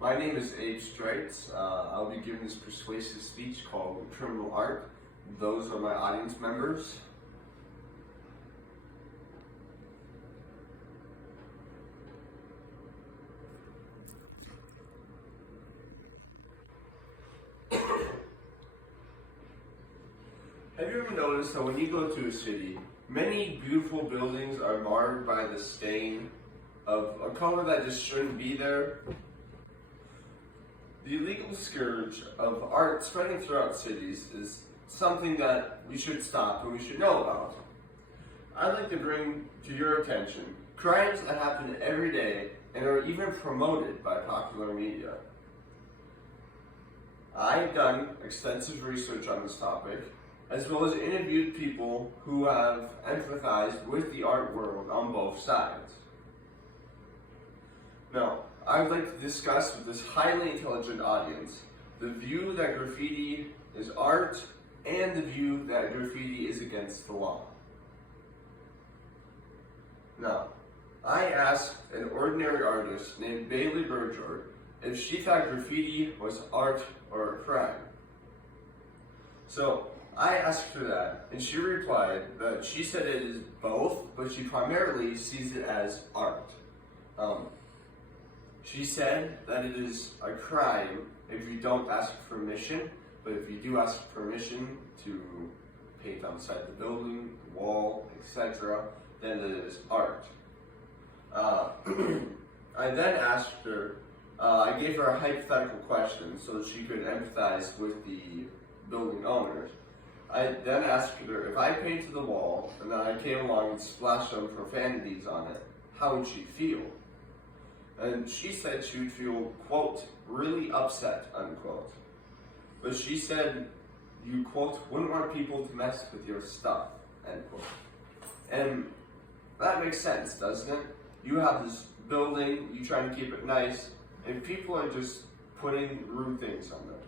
My name is Abe Streitz. I'll be giving this persuasive speech called Criminal Art. Those are my audience members. Have you ever noticed that when you go to a city, many beautiful buildings are marred by the stain of a color that just shouldn't be there? The illegal scourge of art spreading throughout cities is something that we should stop and we should know about. I'd like to bring to your attention crimes that happen every day and are even promoted by popular media. I've done extensive research on this topic, as well as interviewed people who have empathized with the art world on both sides. Now, I would like to discuss with this highly intelligent audience the view that graffiti is art and the view that graffiti is against the law. Now, I asked an ordinary artist named Bailey Burjord if she thought graffiti was art or a crime. So, I asked her that, and she replied that she said it is both, but she primarily sees it as art. She said that it is a crime if you don't ask permission, but if you do ask permission to paint outside the building, wall, etc., then it is art. I then asked her, I gave her a hypothetical question so that she could empathize with the building owners. I then asked her, if I painted the wall and then I came along and splashed some profanities on it, how would she feel? And she said she would feel, quote, really upset, unquote. But she said, you, quote, wouldn't want people to mess with your stuff, end quote. And that makes sense, doesn't it? You have this building, you try to keep it nice, and people are just putting rude things on there.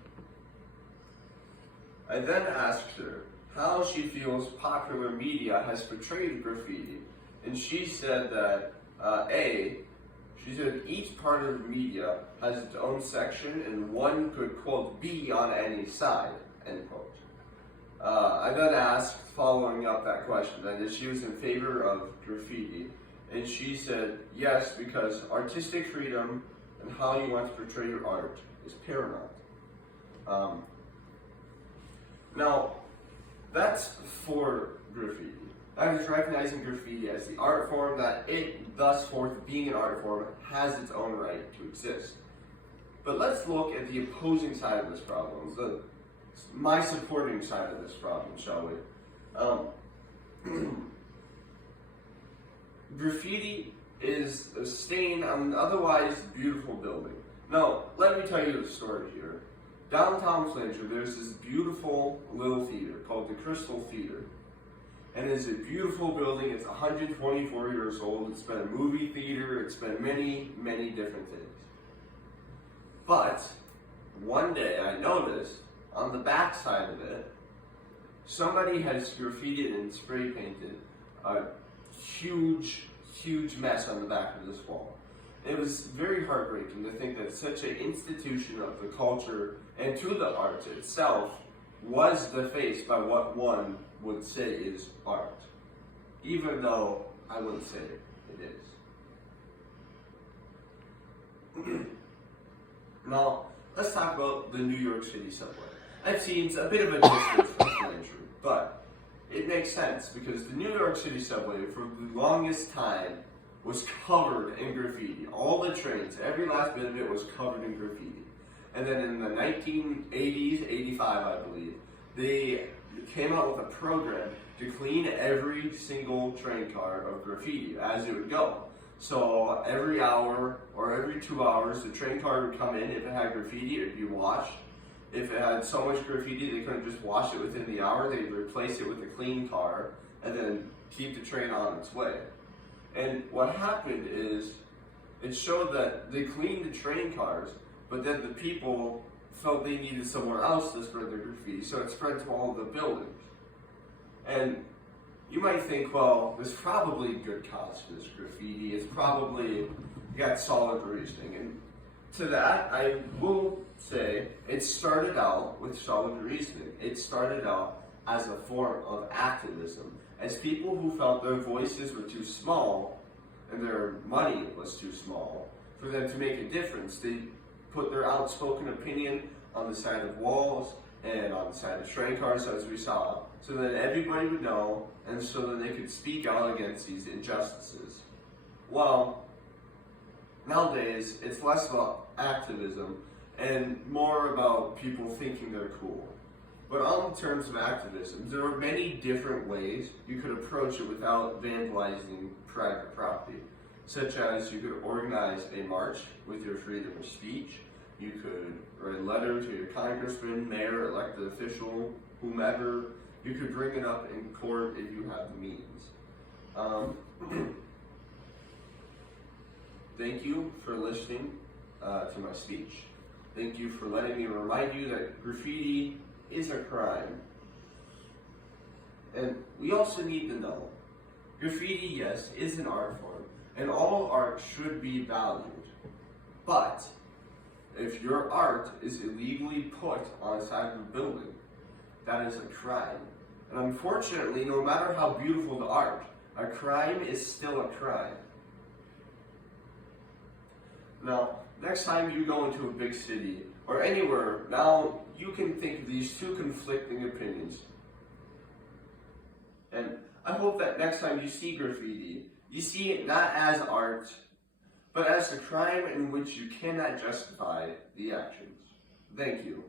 I then asked her how she feels popular media has portrayed graffiti, and she said that, she said each part of media has its own section and one could, quote, be on any side, end quote. I then asked, following up that question, that if she was in favor of graffiti, and she said yes, because artistic freedom and how you want to portray your art is paramount. Now, that's for graffiti. That is recognizing graffiti as the art form that it, thus forth being an art form, has its own right to exist. But let's look at the opposing side of this problem, my supporting side of this problem, shall we? Graffiti is a stain on an otherwise beautiful building. Now, let me tell you the story here. Downtown Flanger, there's this beautiful little theater called the Crystal Theater. And it's a beautiful building. It's 124 years old. It's been a movie theater. It's been many, many different things. But one day I noticed on the back side of it, somebody has graffitied and spray painted a huge, huge mess on the back of this wall. It was very heartbreaking to think that such an institution of the culture and to the art itself was defaced by what one would say is art, even though I wouldn't say it is. Now, let's talk about the New York City subway. That seems a bit of a distance from Flanger, but it makes sense because the New York City subway, for the longest time, was covered in graffiti. All the trains, every last bit of it was covered in graffiti. And then in the 1980s, 85 I believe, they came out with a program to clean every single train car of graffiti as it would go. So every hour or every 2 hours, the train car would come in. If it had graffiti, it would be washed. If it had so much graffiti they couldn't just wash it within the hour, they'd replace it with a clean car and then keep the train on its way. And what happened is, it showed that they cleaned the train cars, but then the people felt they needed somewhere else to spread their graffiti, so it spread to all of the buildings. And you might think, well, there's probably good cause for this graffiti. It's probably got solid reasoning. And to that, I will say it started out with solid reasoning. It started out as a form of activism, as people who felt their voices were too small and their money was too small for them to make a difference. They put their outspoken opinion on the side of walls and on the side of train cars, as we saw, so that everybody would know and so that they could speak out against these injustices. Well, nowadays, it's less about activism and more about people thinking they're cool. But on terms of activism, there are many different ways you could approach it without vandalizing private property, such as you could organize a march with your freedom of speech. You could write a letter to your congressman, mayor, elected official, whomever. You could bring it up in court if you have the means. Thank you for listening to my speech. Thank you for letting me remind you that graffiti is a crime. And we also need to know, graffiti, yes, is an art form, and all art should be valued. But if your art is illegally put on the side of a building, that is a crime. And unfortunately, no matter how beautiful the art, a crime is still a crime. Now, next time you go into a big city or anywhere, now you can think of these two conflicting opinions. And I hope that next time you see graffiti, you see it not as art, but as a crime in which you cannot justify the actions. Thank you.